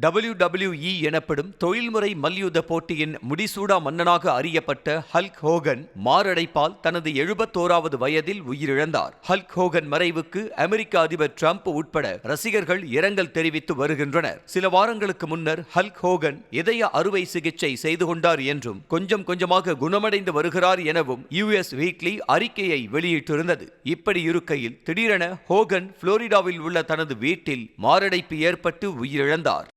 WWE எனப்படும் தொழில்முறை மல்யுத்த போட்டியின் முடிசூடா மன்னனாக அறியப்பட்ட ஹல்க் ஹோகன் மாரடைப்பால் தனது 71வது வயதில் உயிரிழந்தார். ஹல்க் ஹோகன் மறைவுக்கு அமெரிக்க அதிபர் டிரம்ப் உட்பட ரசிகர்கள் இரங்கல் தெரிவித்து வருகின்றனர். சில வாரங்களுக்கு முன்னர் ஹல்க் ஹோகன் இதய அறுவை சிகிச்சை செய்து கொண்டார் என்றும் கொஞ்சம் கொஞ்சமாக குணமடைந்து வருகிறார் எனவும் யுஎஸ் வீக்லி அறிக்கையை வெளியிட்டிருந்தது. இப்படி இருக்கையில் திடீரென ஹோகன் புளோரிடாவில் உள்ள தனது வீட்டில் மாரடைப்பு ஏற்பட்டு உயிரிழந்தார்.